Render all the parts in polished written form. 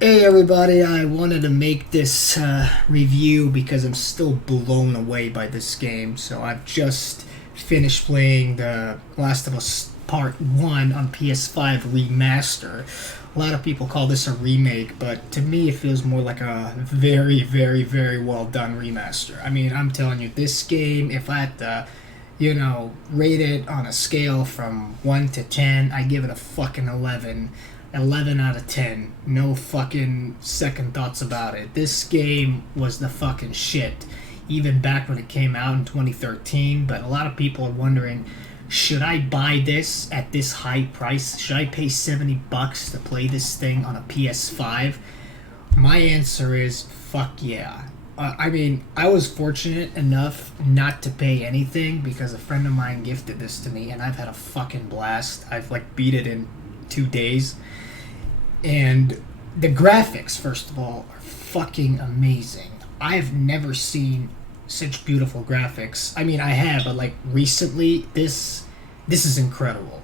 Hey everybody, I wanted to make this review because I'm still blown away by this game. So I've just finished playing The Last of Us Part 1 on PS5 Remaster. A lot of people call this a remake, but to me it feels more like a very, very, very well done remaster. I mean, I'm telling you, this game, if I had to, rate it on a scale from 1 to 10, I give it a fucking 11. 11 out of 10. No fucking second thoughts about it. This game was the fucking shit, even back when it came out in 2013. But a lot of people are wondering, should I buy this at this high price? Should I pay $70 to play this thing on a PS5? My answer is fuck yeah. I mean, I was fortunate enough not to pay anything because a friend of mine gifted this to me, and I've had a fucking blast. I've like beat it in 2 days. And the graphics, first of all, are fucking amazing. I've never seen such beautiful graphics. I mean, I have, but like recently, this is incredible.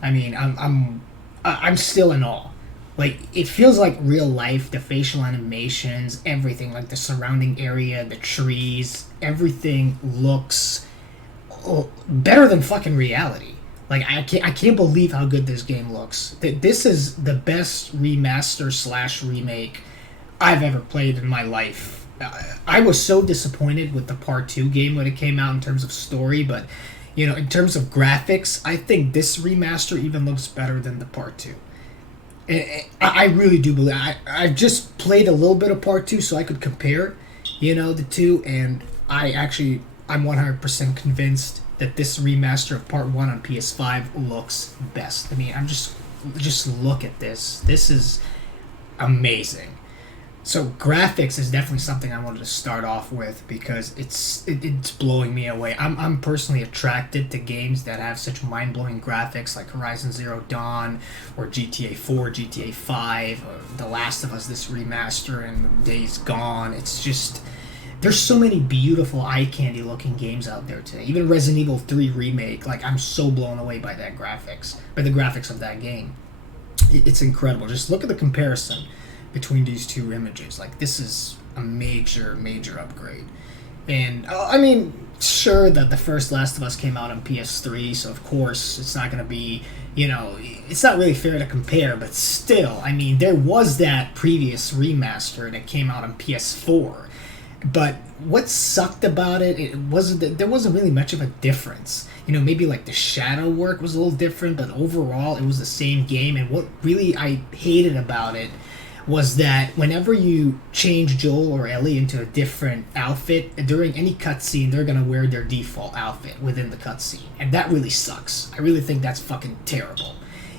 I mean, I'm still in awe. Like it feels like real life. The facial animations, everything, like the surrounding area, the trees, everything looks better than fucking reality. Like I can't believe how good this game looks. This is the best remaster slash remake I've ever played in my life. I was so disappointed with the Part Two game when it came out in terms of story, but in terms of graphics, I think this remaster even looks better than the Part Two. I really do believe. I just played a little bit of Part Two so I could compare, the two, and I'm 100% convinced that this remaster of Part 1 on PS5 looks best. I mean, just look at this. This is amazing. So graphics is definitely something I wanted to start off with because it's blowing me away. I'm personally attracted to games that have such mind blowing graphics like Horizon Zero Dawn or GTA 4, GTA 5, or The Last of Us this remaster and Days Gone. It's just there's so many beautiful eye candy looking games out there today. Even Resident Evil 3 remake, like I'm so blown away by the graphics of that game. It's incredible. Just look at the comparison between these two images. Like this is a major, major upgrade. And I mean, sure that the first Last of Us came out on PS3, so of course it's not going to be, it's not really fair to compare. But still, I mean, there was that previous remaster that came out on PS4. But what sucked about it wasn't that there wasn't really much of a difference. Maybe like the shadow work was a little different, but overall it was the same game. And what really I hated about it was that whenever you change Joel or Ellie into a different outfit, during any cutscene, they're gonna wear their default outfit within the cutscene, and that really sucks. I really think that's fucking terrible,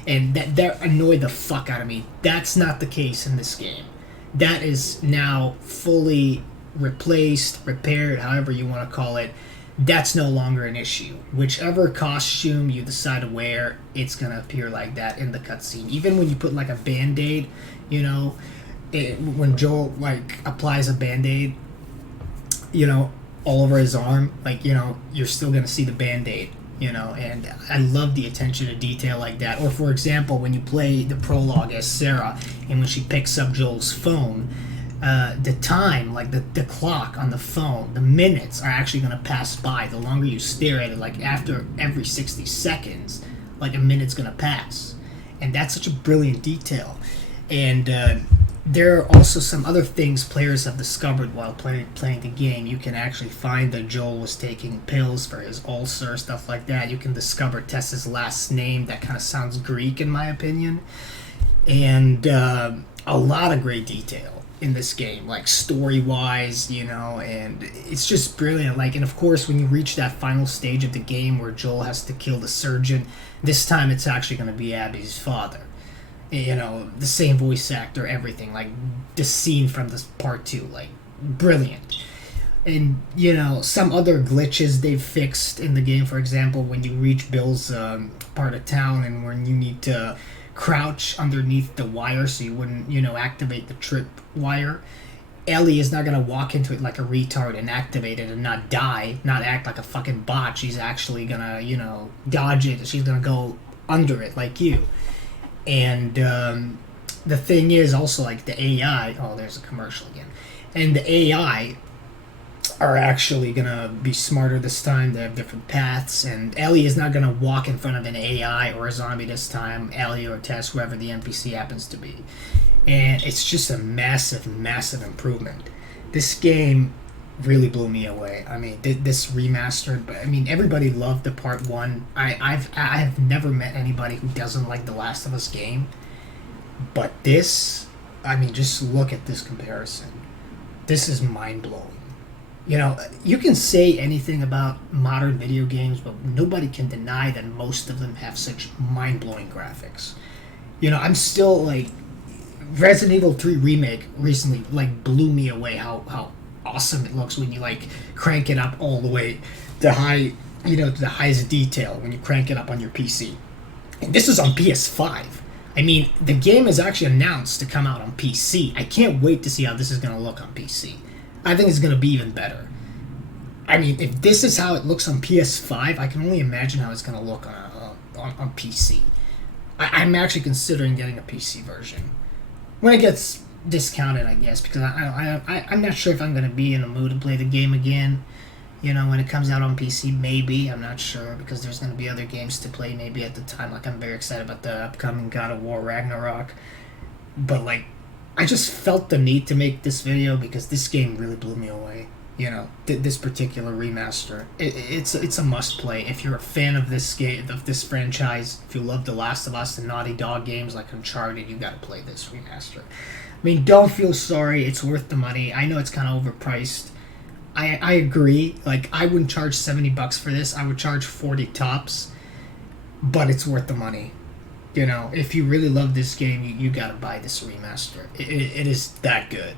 and that annoyed the fuck out of me. That's not the case in this game. That is now fully replaced, repaired, however you want to call it. That's no longer an issue. Whichever costume you decide to wear, it's gonna appear like that in the cutscene. Even when you put like a band-aid, when Joel like applies a band-aid, all over his arm, like you're still gonna see the band-aid. And I love the attention to detail like that. Or for example, when you play the prologue as Sarah, and when she picks up Joel's phone, the time, like the clock on the phone, the minutes are actually going to pass by. The longer you stare at it, like after every 60 seconds, like a minute's going to pass. And that's such a brilliant detail. And there are also some other things players have discovered while playing the game. You can actually find that Joel was taking pills for his ulcer, stuff like that. You can discover Tessa's last name. That kind of sounds Greek in my opinion. And a lot of great detail in this game, like story wise, and it's just brilliant. Like, and of course, when you reach that final stage of the game where Joel has to kill the surgeon, this time it's actually going to be Abby's father. The same voice actor, everything. Like the scene from this Part Two, like brilliant. And some other glitches they've fixed in the game. For example, when you reach Bill's part of town, and when you need to crouch underneath the wire so you wouldn't, activate the trip wire. Ellie is not gonna walk into it like a retard and activate it and not die, not act like a fucking bot. She's actually gonna, dodge it. She's gonna go under it like you. And the thing is also like the AI. Oh, there's a commercial again, and the AI are actually gonna be smarter this time. They have different paths, and Ellie is not gonna walk in front of an AI or a zombie this time. Ellie or Tess, whoever the NPC happens to be, and it's just a massive, massive improvement. This game really blew me away. I mean, this remastered. But I mean, everybody loved the part one. I've never met anybody who doesn't like the Last of Us game, but this, I mean, just look at this comparison. This is mind blowing. You know, you can say anything about modern video games, but nobody can deny that most of them have such mind-blowing graphics. You know, I'm still like, Resident Evil 3 Remake recently like blew me away how awesome it looks when you like crank it up all the way to high, you know, to the highest detail when you crank it up on your PC. And this is on PS5. I mean, the game is actually announced to come out on PC. I can't wait to see how this is going to look on PC. I think it's going to be even better. I mean, if this is how it looks on PS5, I can only imagine how it's going to look on PC. I'm actually considering getting a PC version. When it gets discounted, I guess, because I'm not sure if I'm going to be in the mood to play the game again. You know, when it comes out on PC, maybe. I'm not sure, because there's going to be other games to play maybe at the time. Like, I'm very excited about the upcoming God of War Ragnarok. But, like, I just felt the need to make this video because this game really blew me away. You know, this particular remaster. It's a must play. If you're a fan of this game, of this franchise, if you love The Last of Us and Naughty Dog games like Uncharted, you gotta play this remaster. I mean, don't feel sorry. It's worth the money. I know it's kind of overpriced. I agree. Like, I wouldn't charge $70 for this. I would charge 40 tops. But it's worth the money. You know, if you really love this game, you gotta buy this remaster. It is that good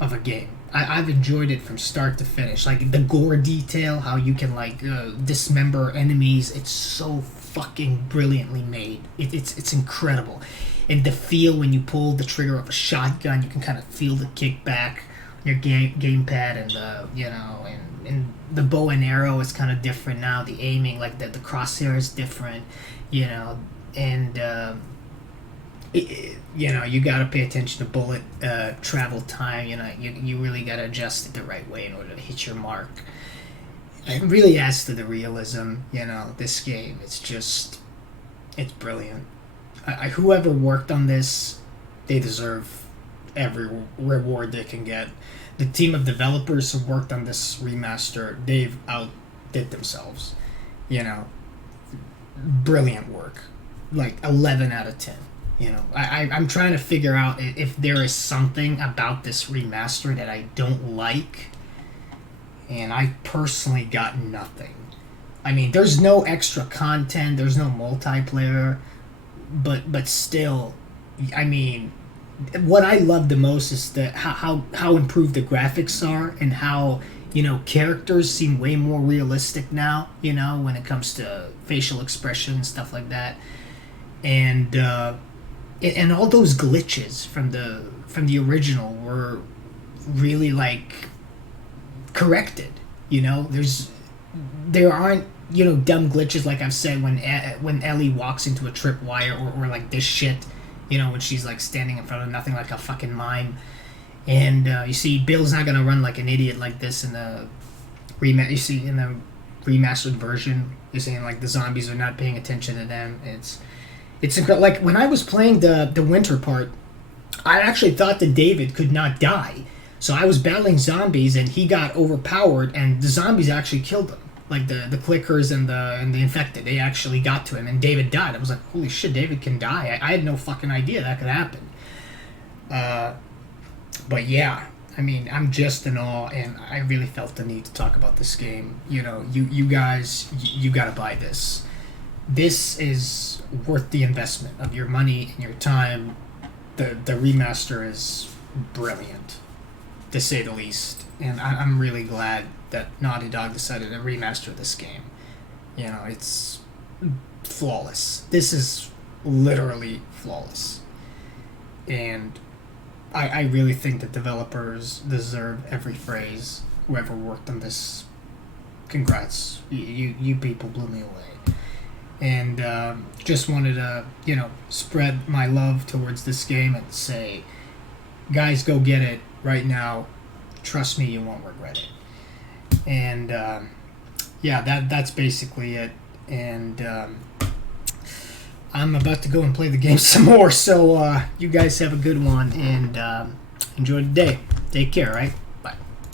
of a game. I've enjoyed it from start to finish. Like, the gore detail, how you can, like, dismember enemies, it's so fucking brilliantly made. It's incredible. And the feel when you pull the trigger of a shotgun, you can kind of feel the kickback on your gamepad, and the, you know, and the bow and arrow is kind of different now. The aiming, like, the crosshair is different, you know. And you know, you got to pay attention to bullet travel time. You know, you really got to adjust it the right way in order to hit your mark. It really adds to the realism. You know, this game, it's brilliant. Whoever worked on this, they deserve every reward they can get. The team of developers who worked on this remaster, they've outdid themselves. You know, brilliant work. Like 11 out of 10. You know, I'm trying to figure out if there is something about this remaster that I don't like, and I personally got nothing. I mean, there's no extra content, there's no multiplayer, but still, I mean, what I love the most is how improved the graphics are, and how, you know, characters seem way more realistic now, you know, when it comes to facial expression and stuff like that. And all those glitches from the original were really, like, corrected. You know, there aren't, you know, dumb glitches like I've said when Ellie walks into a tripwire, or like this shit, you know, when she's like standing in front of nothing like a fucking mime. And you see, Bill's not gonna run like an idiot like this in the you see in the remastered version. You're saying like the zombies are not paying attention to them. It's incredible. Like, when I was playing the winter part, I actually thought that David could not die. So I was battling zombies, and he got overpowered, and the zombies actually killed him. Like, the clickers and the infected, they actually got to him, and David died. I was like, holy shit, David can die. I had no fucking idea that could happen. But yeah, I mean, I'm just in awe, and I really felt the need to talk about this game. You know, you guys, you gotta buy this. This is worth the investment of your money and your time. The remaster is brilliant, to say the least. And I'm really glad that Naughty Dog decided to remaster this game. You know, it's flawless. This is literally flawless. And I really think that developers deserve every praise. Whoever worked on this, congrats. You people blew me away. and just wanted to, spread my love towards this game and say, guys, go get it right now. Trust me, you won't regret it. And yeah, that's basically it. And I'm about to go and play the game some more. So you guys have a good one and enjoy the day. Take care, right?